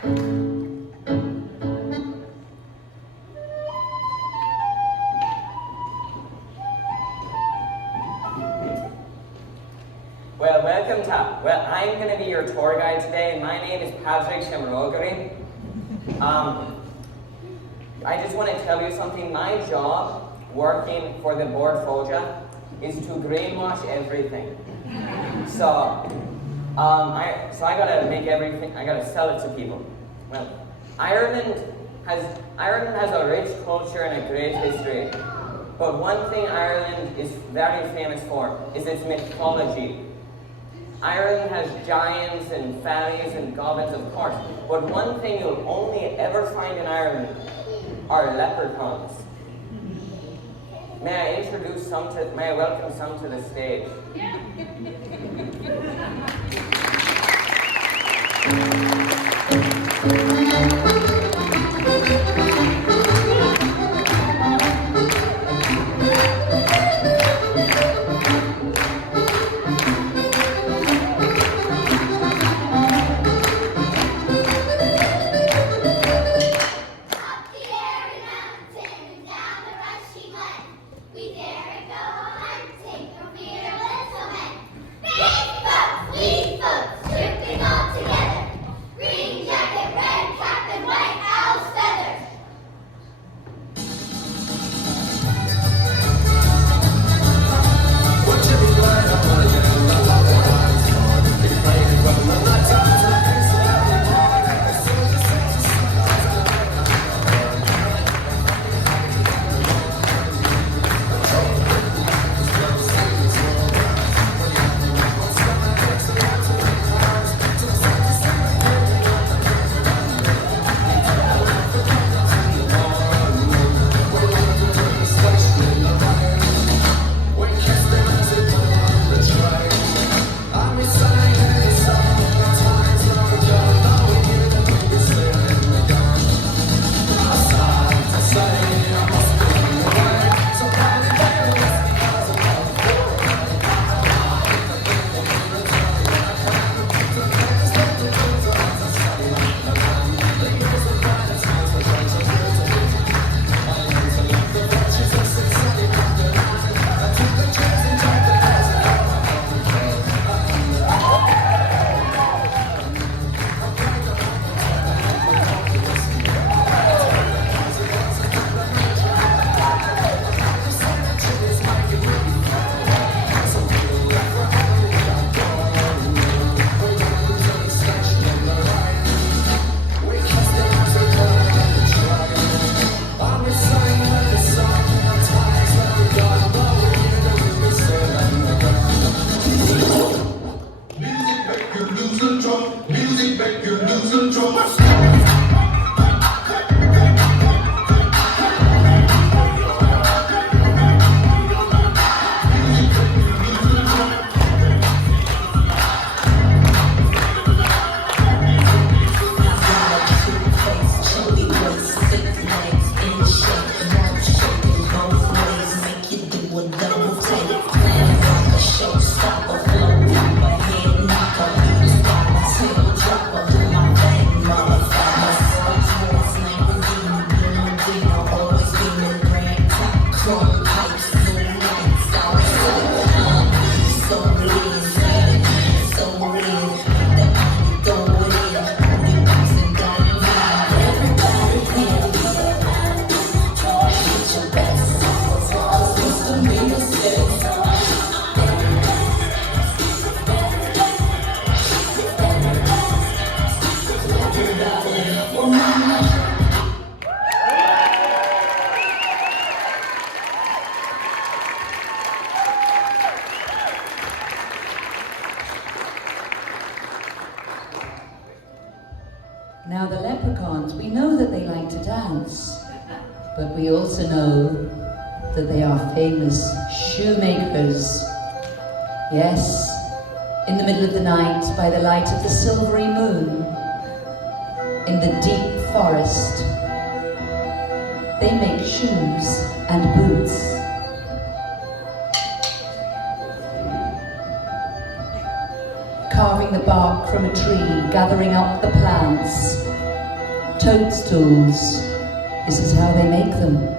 Well, welcome to, I'm going to be your tour guide today, and my name is Patrick Shamrogari. I just want to tell you something. My job, working for the board Foja, is to greenwash everything. So I gotta make everything, I gotta sell it to people. Well, Ireland has a rich culture and a great history. But one thing Ireland is very famous for is its mythology. Ireland has giants and fairies and goblins, of course. But one thing you'll only ever find in Ireland are leprechauns. May I welcome some to the stage? Now the leprechauns, we know that they like to dance, but we also know that they are famous shoemakers. Yes, in the middle of the night, by the light of the silvery moon, in the deep forest, they make shoes and boots. Carving the bark from a tree, gathering up the plants, toadstools. This is how they make them.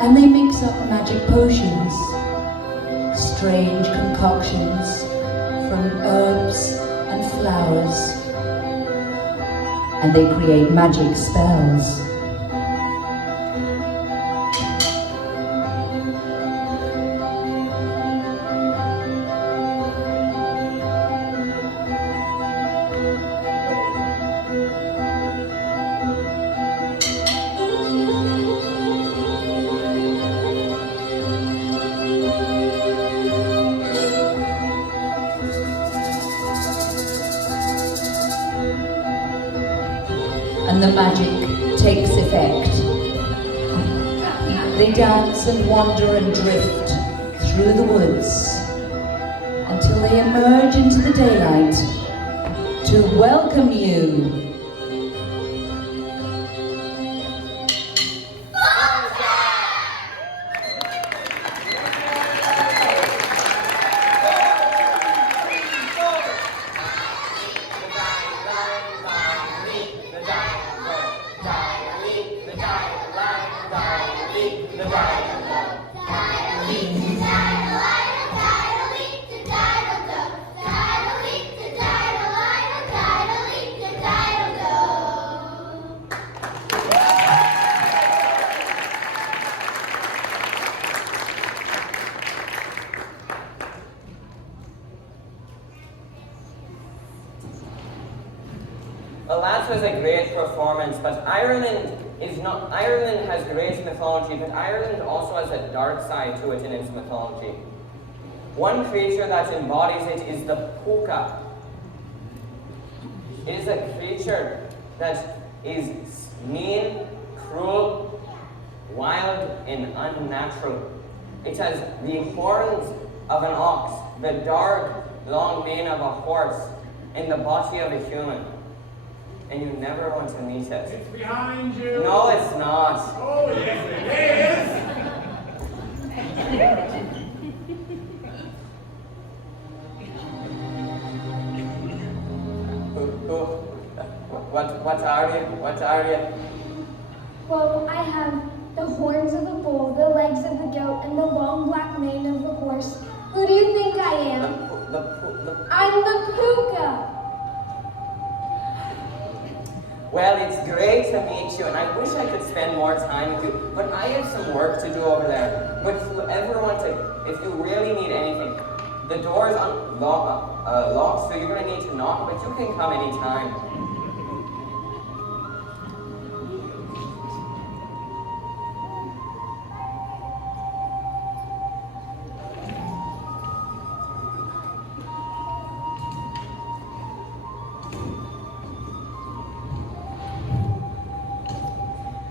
And they mix up magic potions, strange concoctions from herbs and flowers, and they create magic spells. And the magic takes effect. They dance and wander and drift through the woods until they emerge into the daylight to welcome you. Well, that was a great performance, but Ireland has great mythology, but Ireland also has a dark side to it in its mythology. One creature that embodies it is the puka. It is a creature that is mean, cruel, wild, and unnatural. It has the horns of an ox, the dark, long mane of a horse, and the body of a human. And you never want to meet it. It's behind you. No, it's not. Oh, yes, it is. What are you? What are you? Well, I have the horns of the bull, the legs of the goat, and the long black mane of the horse. Who do you think I am? I'm the puka. Well, it's great to meet you, and I wish I could spend more time with you, but I have some work to do over there. But if you ever want to, if you really need anything, the door is locked, so you're going to need to knock, but you can come anytime.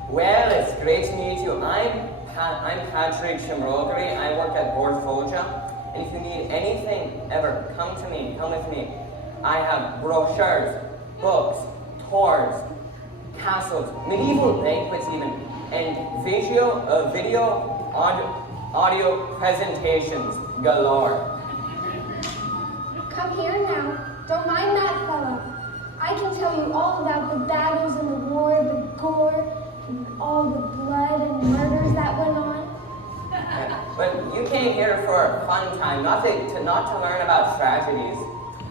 Well, it's great to meet you. I'm Patrick Shimrogary. I work at Bord Fója. And if you need anything ever, come to me, come with me. I have brochures, books, tours, castles, medieval banquets even, and video, audio presentations galore. Come here now. Don't mind that fellow. I can tell you all about the battles and the war, the gore, and all the blood and murders that went on. But you came here for a fun time, not to learn about tragedies.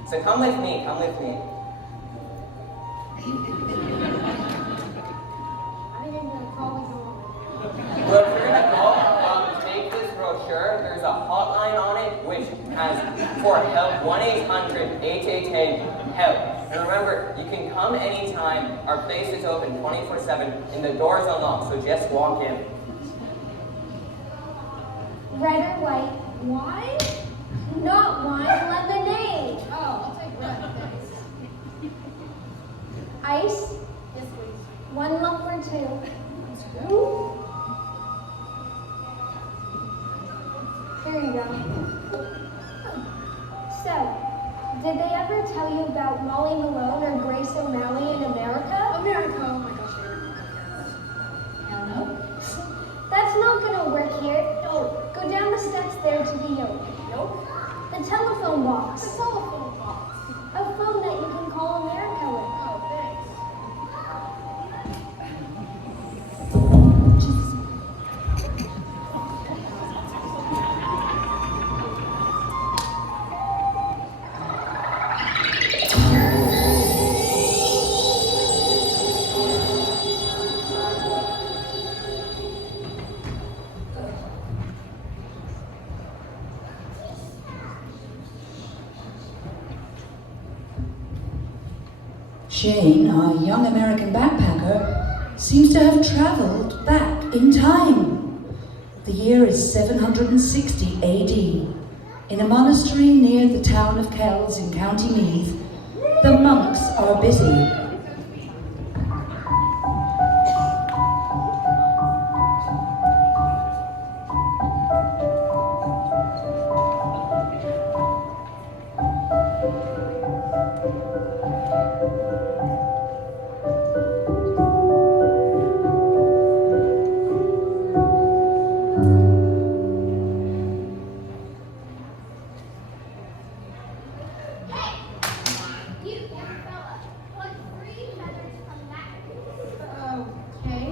So come with me, come with me. I didn't know probably go. Well, if you're gonna go, take this brochure. There's a hotline on it which has for help 1-800-888-HELP. And remember, you can come anytime. Our place is open 24/7 and the door's unlocked, so just walk in. Red or white? Wine? Not wine, lemonade. Oh, I'll take red, thanks. Did they ever tell you about Molly Malone or Grace O'Malley in America? America, oh my gosh, I remember. Hell no. That's not gonna work here. No. Go down the steps there to the yoke. Nope. The telephone box. The telephone box. A phone that you can call America with. Oh, thanks. Shane, our young American backpacker, seems to have traveled back in time. The year is 760 AD. In a monastery near the town of Kells in County Meath, the monks are busy. You, young fella, put 3 feathers from that. Okay.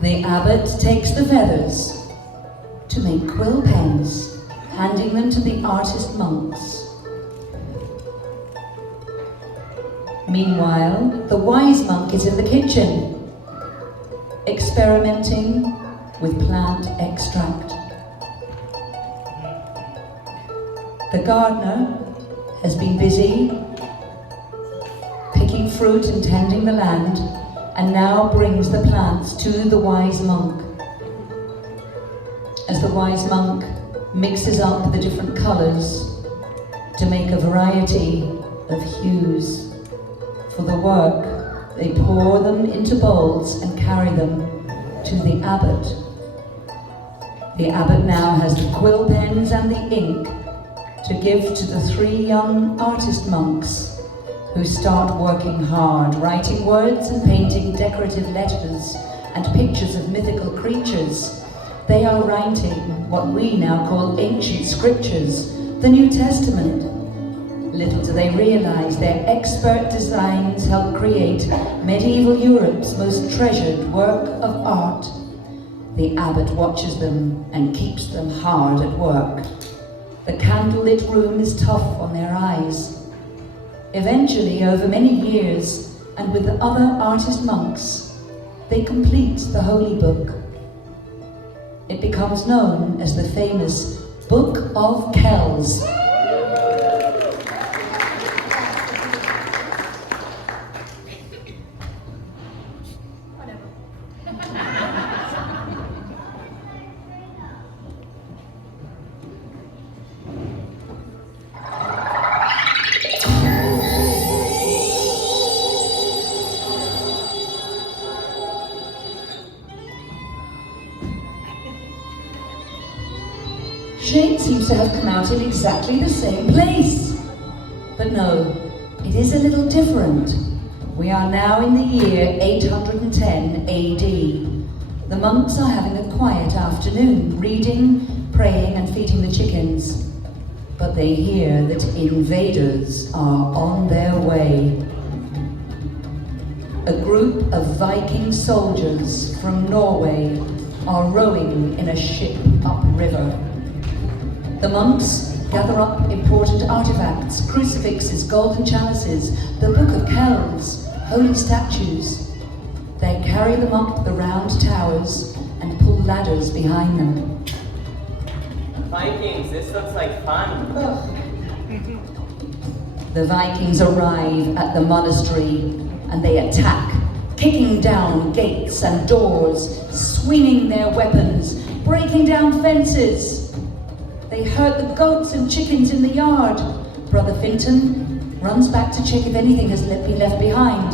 The abbot takes the feathers to make quill pens, handing them to the artist monks. Meanwhile, the wise monk is in the kitchen, experimenting with plant extract. The gardener has been busy picking fruit and tending the land, and now brings the plants to the wise monk. As the wise monk mixes up the different colours to make a variety of hues for the work, they pour them into bowls and carry them to the abbot. The abbot now has the quill pens and the ink to give to the 3 young artist monks, who start working hard, writing words and painting decorative letters and pictures of mythical creatures. They are writing what we now call ancient scriptures, the New Testament. Little do they realize their expert designs help create medieval Europe's most treasured work of art. The abbot watches them and keeps them hard at work. The candlelit room is tough on their eyes. Eventually, over many years, and with the other artist monks, they complete the holy book. It becomes known as the famous Book of Kells. Shane seems to have come out in exactly the same place. But no, it is a little different. We are now in the year 810 AD. The monks are having a quiet afternoon, reading, praying and feeding the chickens. But they hear that invaders are on their way. A group of Viking soldiers from Norway are rowing in a ship upriver. The monks gather up important artifacts, crucifixes, golden chalices, the Book of Kells, holy statues. They carry them up the round towers and pull ladders behind them. Vikings, this looks like fun. The Vikings arrive at the monastery and they attack, kicking down gates and doors, swinging their weapons, breaking down fences. They hurt the goats and chickens in the yard. Brother Finton runs back to check if anything has been left behind,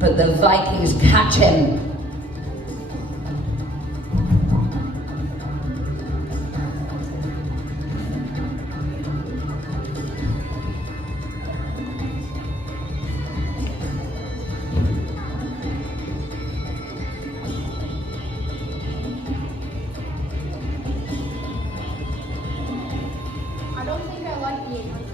but the Vikings catch him. I don't think I like the 800s.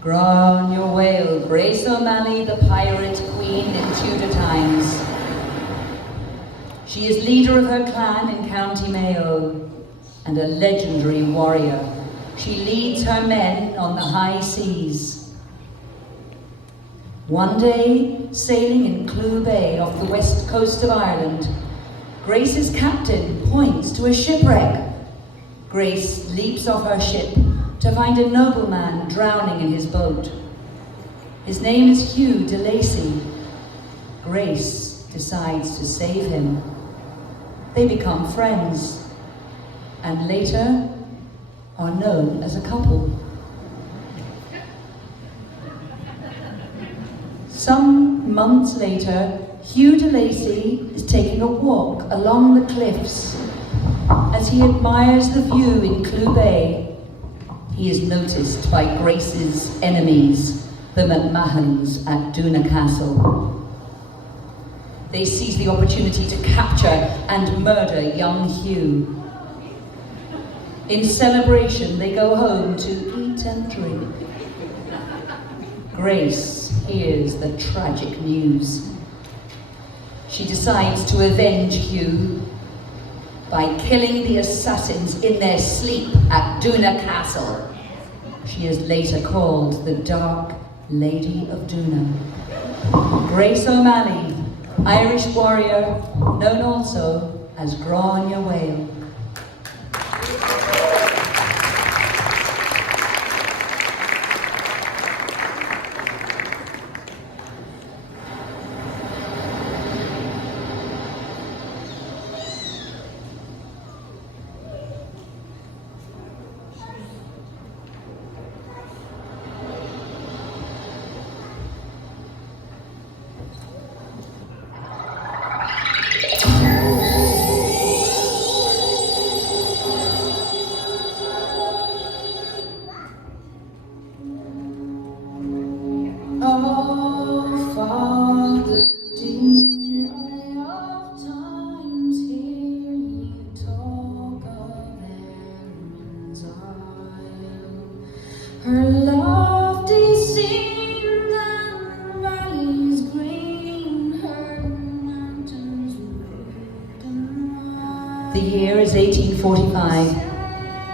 Groan your wail, Grace O'Malley, the pirate queen in Tudor times. She is leader of her clan in County Mayo and a legendary warrior. She leads her men on the high seas. One day, sailing in Clew Bay off the west coast of Ireland, Grace's captain points to a shipwreck. Grace leaps off her ship to find a nobleman drowning in his boat. His name is Hugh de Lacy. Grace decides to save him. They become friends, and later are known as a couple. Some months later, Hugh de Lacy is taking a walk along the cliffs. As he admires the view in Clew Bay, he is noticed by Grace's enemies, the McMahons at Doona Castle. They seize the opportunity to capture and murder young Hugh. In celebration, they go home to eat and drink. Grace hears the tragic news. She decides to avenge Hugh by killing the assassins in their sleep at Doona Castle. She is later called the Dark Lady of Doona. Grace O'Malley, Irish warrior, known also as Grania Whale. Her lofty scenes and valleys green, her mountains red and wide. The year is 1845,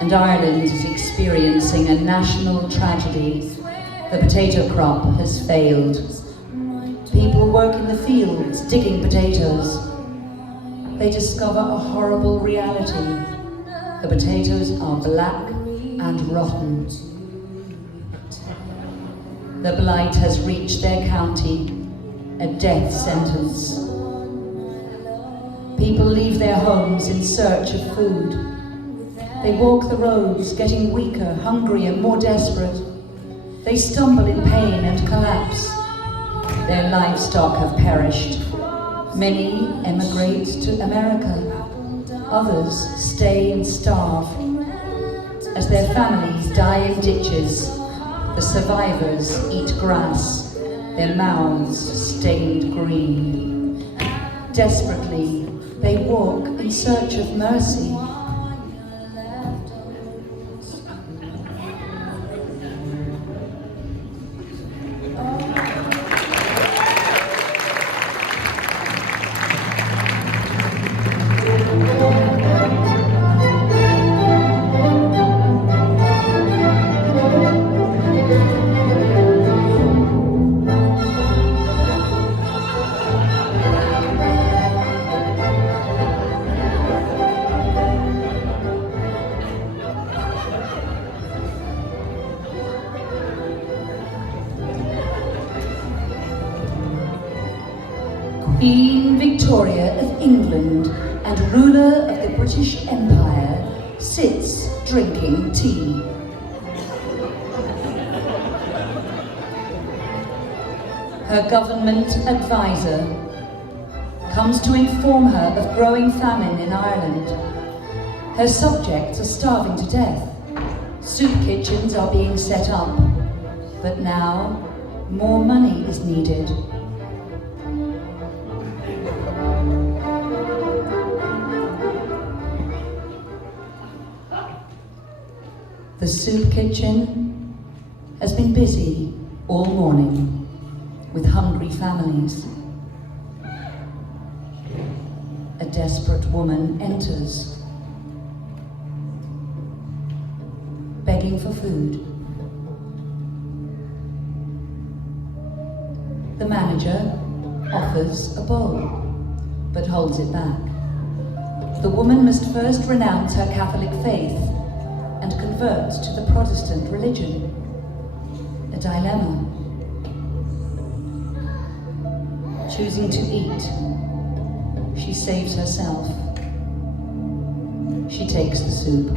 and Ireland is experiencing a national tragedy. The potato crop has failed. People work in the fields digging potatoes. They discover a horrible reality. The potatoes are black and rotten. The blight has reached their county, a death sentence. People leave their homes in search of food. They walk the roads, getting weaker, hungrier, more desperate. They stumble in pain and collapse. Their livestock have perished. Many emigrate to America. Others stay and starve. As their families die in ditches, the survivors eat grass, their mouths stained green. Desperately, they walk in search of mercy. Queen Victoria of England and ruler of the British Empire sits drinking tea. Her government advisor comes to inform her of growing famine in Ireland. Her subjects are starving to death. Soup kitchens are being set up, but now more money is needed. The soup kitchen has been busy all morning with hungry families. A desperate woman enters, begging for food. The manager offers a bowl, but holds it back. The woman must first renounce her Catholic faith and convert to the Protestant religion. A dilemma. Choosing to eat, she saves herself. She takes the soup.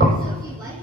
So few lights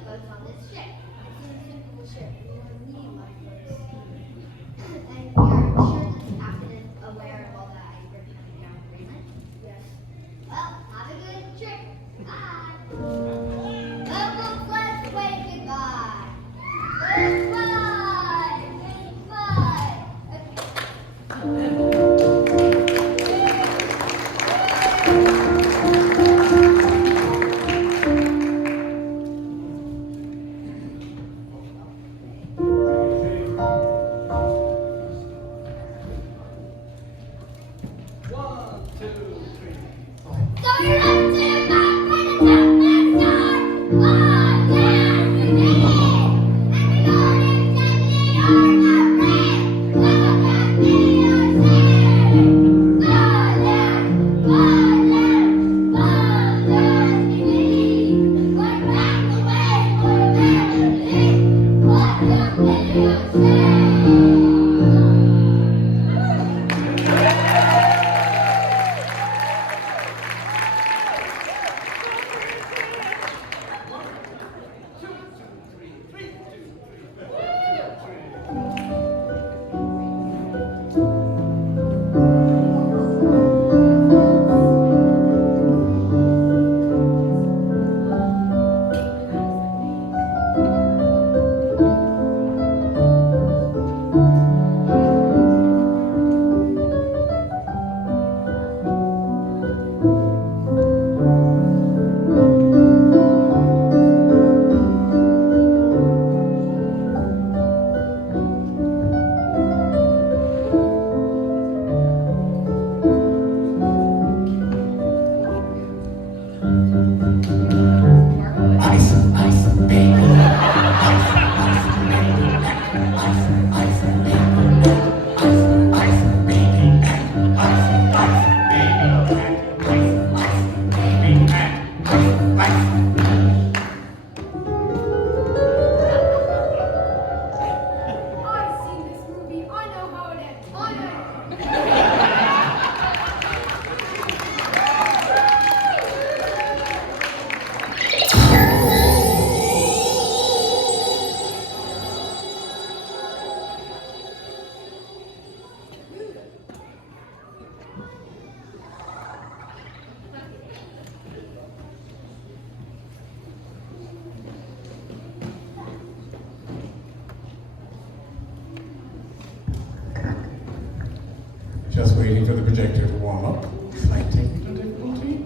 waiting for the projector to warm up. Slight technical difficulty.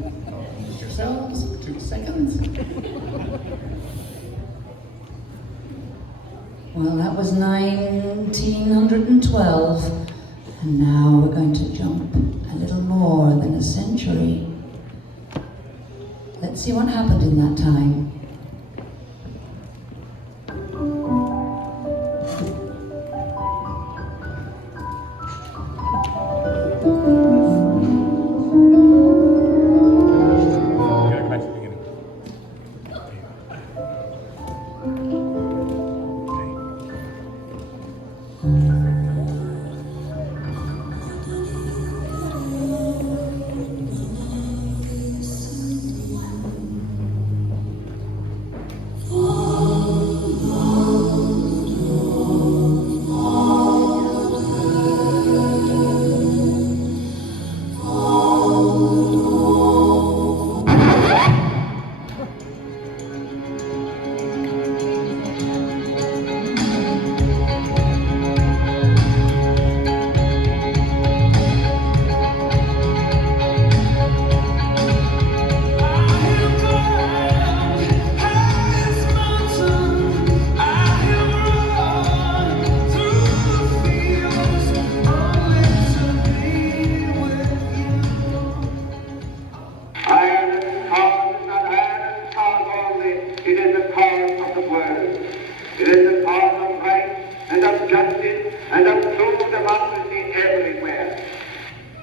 Use yourselves for 2 seconds. Well, that was 1912, and now we're going to jump a little more than a century. Let's see what happened in that time.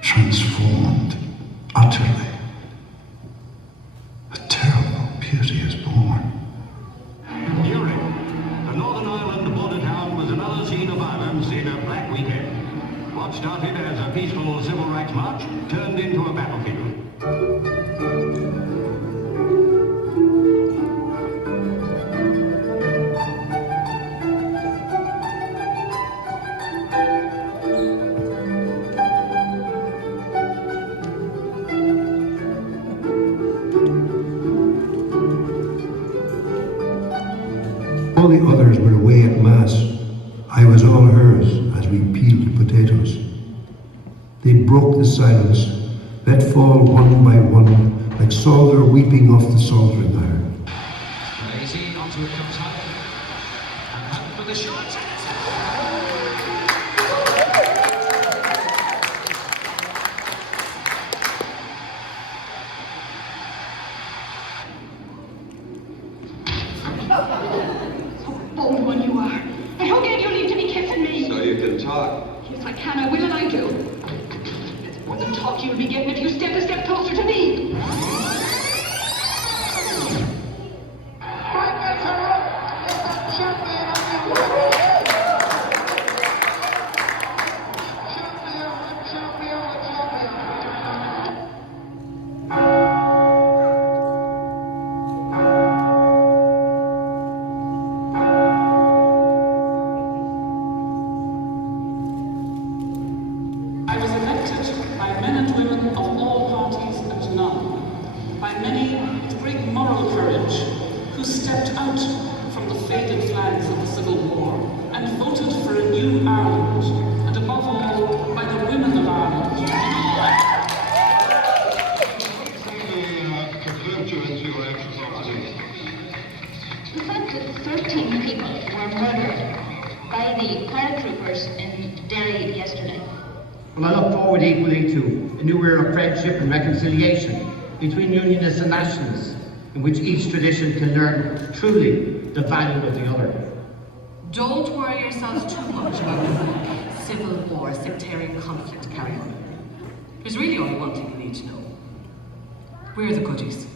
Transformed utterly. A terrible beauty is born. During the Northern Ireland border town was another scene of violence in a black weekend. What started as a peaceful civil rights march turned into a battlefield. All the others were away at Mass. I was all hers as we peeled potatoes. They broke the silence, let fall one by one, like solder weeping off the soldering iron. Easy, onto it comes Hunt. And Hunt for the shot. Bold one you are. And who gave you leave to be kissing me? So you can talk. Yes, I can, I will, and I do. It's more than talk you'll be getting if you step a step closer to me. I was elected by men and women of all parties and none, by many with great moral courage, who stepped out from the faded flags of the Civil War and voted for a new Ireland, and above all, by the women of Ireland. The fact that 13 people were murdered by the paratroopers in Derry yesterday. Well, I look forward equally to a new era of friendship and reconciliation between Unionists and Nationalists, in which each tradition can learn truly the value of the other. Don't worry yourselves too much about the civil war, sectarian conflict carry on. There's really only one thing you need to know. We're the goodies.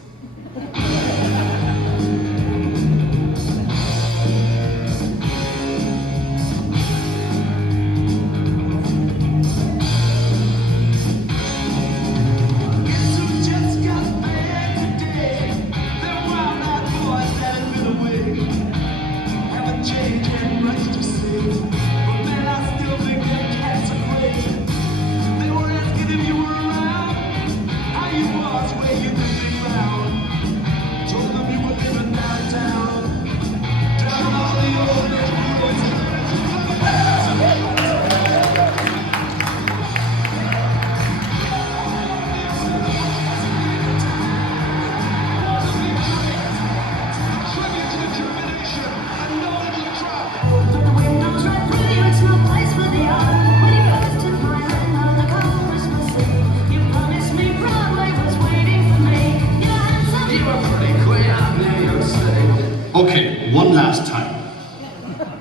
last time.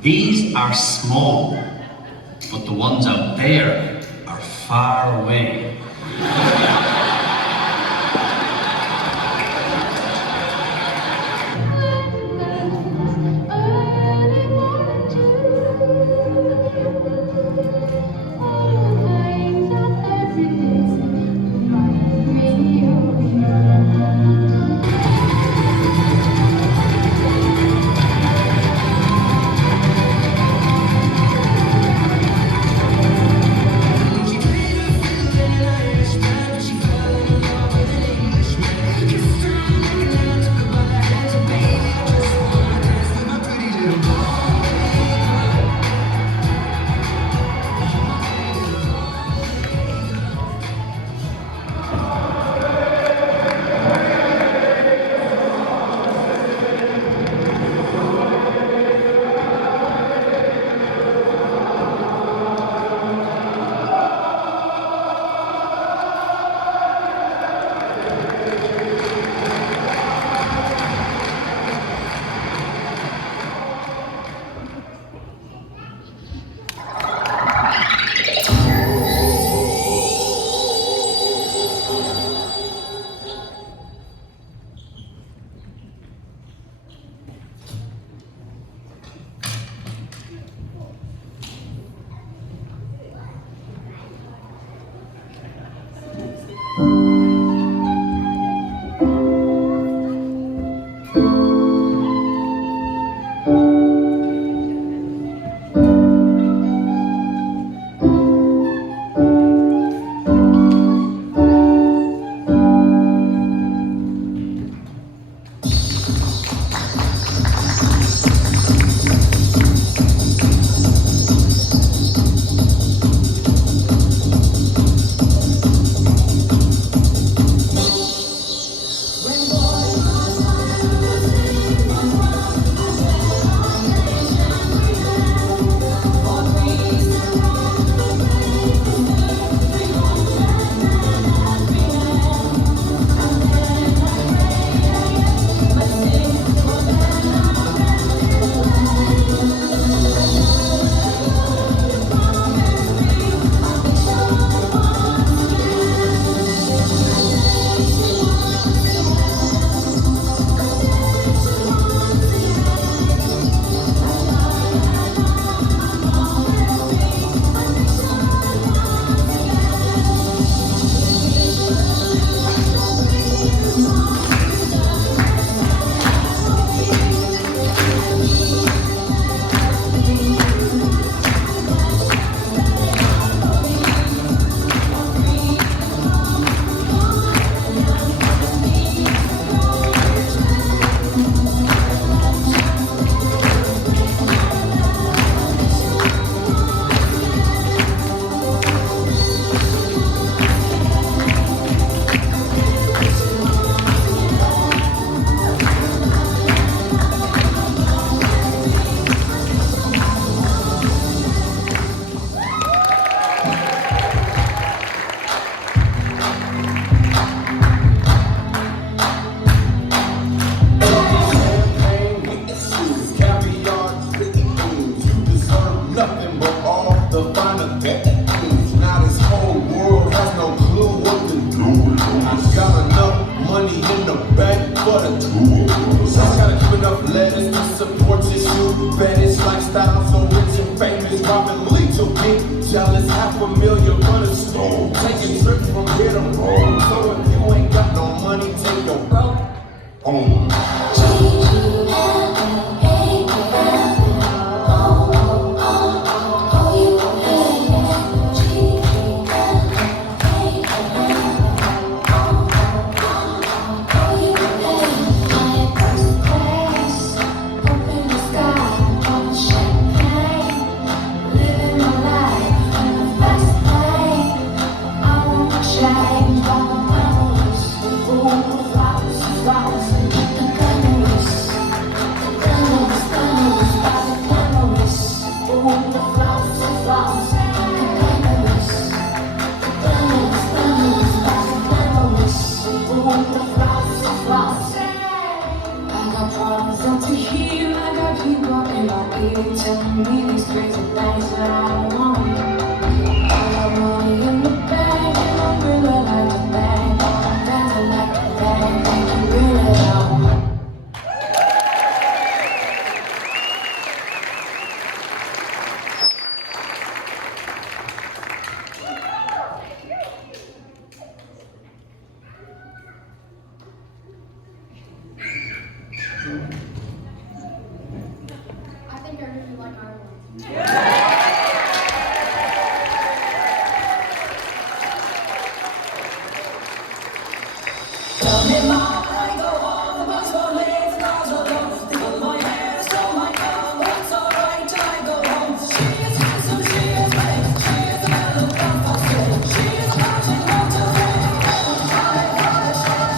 These are small, but the ones out there are far away. Jealous, 500,000 runners, taking trips from here to Rome. So if you ain't got no money, take your broke home. Change by the flowers, flowers, flowers, in my ear telling me these crazy things that I want. I got money in the bank and I'm really like a bank. I'm dancing like a bank, think you really know. I think I really like Ireland. Tell me, Mom, when I go home, the bus won't leave, the cars will go. They pull my hair, they stole my comb, but it's alright till I go home. She is handsome, she is brave, she is the belle of Belfast City. She is a virgin, not to live. Charlie, Charlie, Charlie.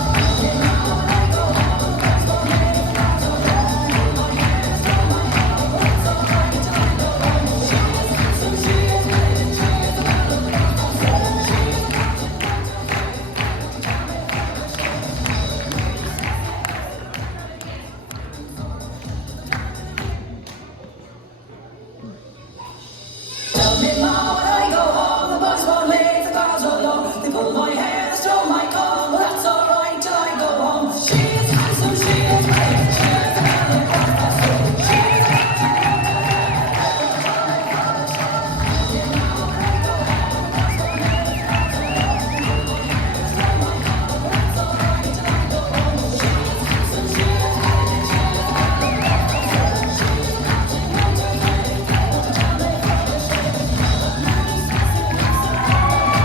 Tell me, Mom, when I go home, the bus won't leave, the cars will go. They pull my hair, they stole my comb, but it's alright till I go home. She is handsome, she is brave, she is the belle of Belfast City. She is a virgin, not to live. Tell me, Mom, when I go home, the bus won't leave, the cars will go. They pull my hair, they stole my comb, but that's alright till I go home. She is handsome, she is brave, she is the belle of Belfast City. She is a virgin, not to live.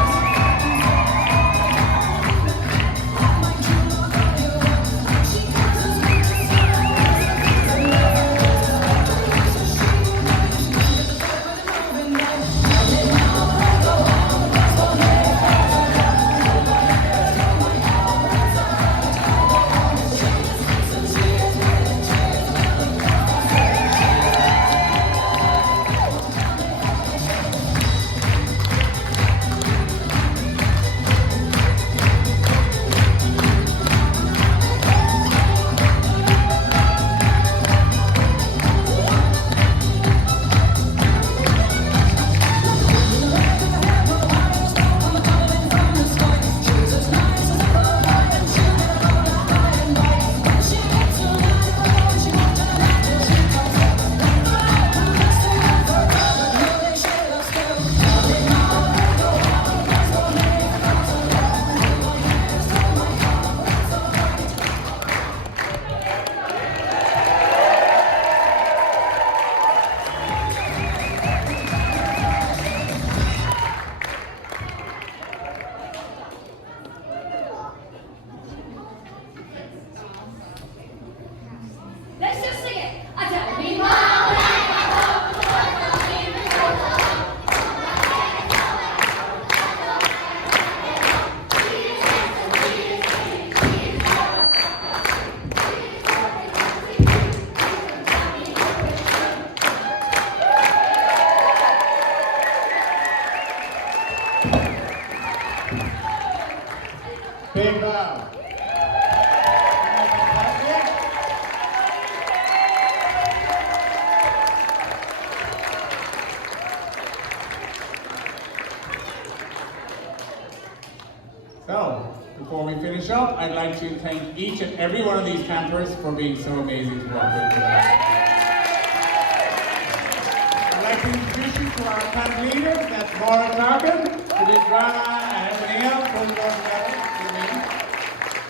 Charlie, Charlie, Charlie. Tell me, Mom, when I go home, the bus won't leave, the cars will go. They pull my hair, they stole my comb, but that's alright till I go home. She is handsome, she is brave, she is the belle of Belfast City. She is a virgin, not to live. Charlie, Charlie, Charlie. Let's just sing it. I tell me, Mom, when I go home, the bus won't leave, the cars will go. She is handsome, she is pretty, she is clever. She is perfect, fancy, Big bow. So, before we finish up, I'd like to thank each and every one of these campers for being so amazing to work with today. I'd like to introduce you to our camp leaders. That's Maura Clarkin, who did drama and everything else, put it all together with me.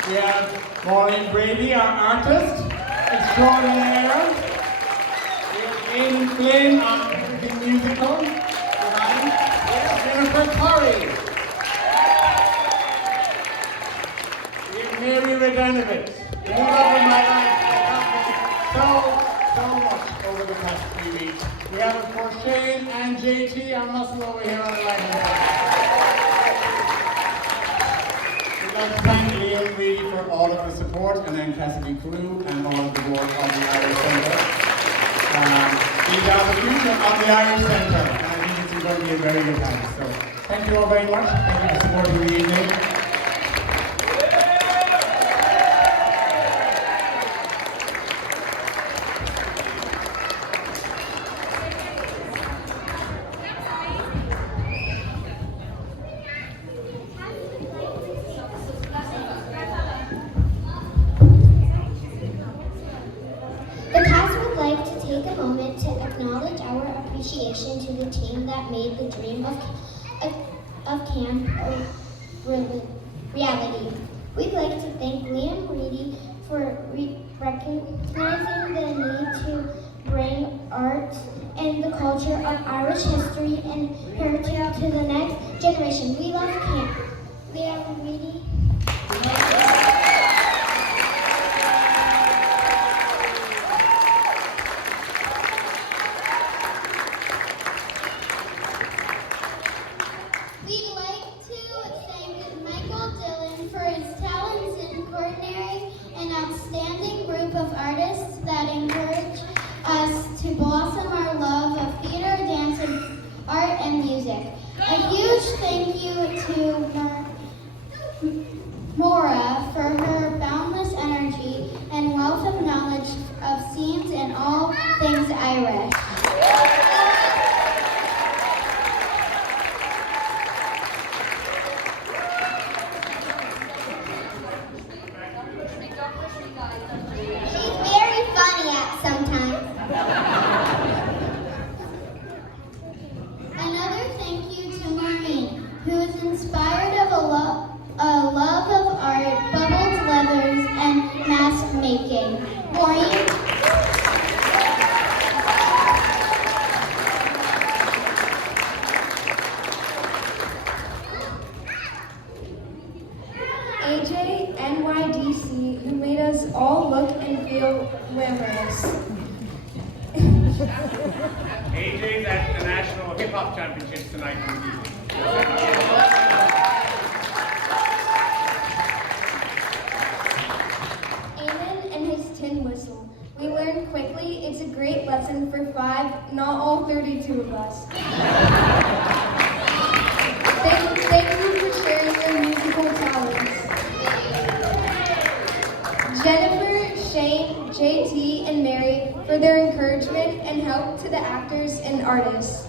We have Maureen Brady, our artist, extraordinaire. We have Aidan Flynn, our everything musical, behind. We have Jennifer Curry. Mary Reganovich, the love of my life, so much over the past 3 weeks. We have, of course, Shane and JT, our muscle over here on the right-hand side. We'd like to thank Liam really for all of the support, and then Cassidy Crew and all of the work on the Irish Centre. These are the future of the Irish Centre, and I think it's going to be a very good time. So, thank you all very much. Thank you for supporting the evening. take a moment to acknowledge our appreciation to the team that made the dream of camp a reality. We'd like to thank Liam Reedy for recognizing the need to bring art and the culture of Irish history and heritage to the next generation. We love camp. Liam Reedy. We'd like to thank Michael Dillon for his talents in coordinating an outstanding group of artists that encourage us to blossom our love of theater, dance, and art and music. A huge thank you to Maura for her boundless energy and wealth of knowledge of scenes and all things Irish. She's very funny at sometimes. Another thank you to Maureen, who is inspired of a love of art, bubbled leathers, and mask making. Maureen. AJ, NYDC, who made us all look and feel glamorous. AJ's at the National Hip Hop Championships tonight in the evening. Eamon and his tin whistle. We learned quickly it's a great lesson for 5, not all 32 of us. Thank you for sharing your musical talents. Jennifer, Shane, JT, and Mary for their encouragement and help to the actors and artists.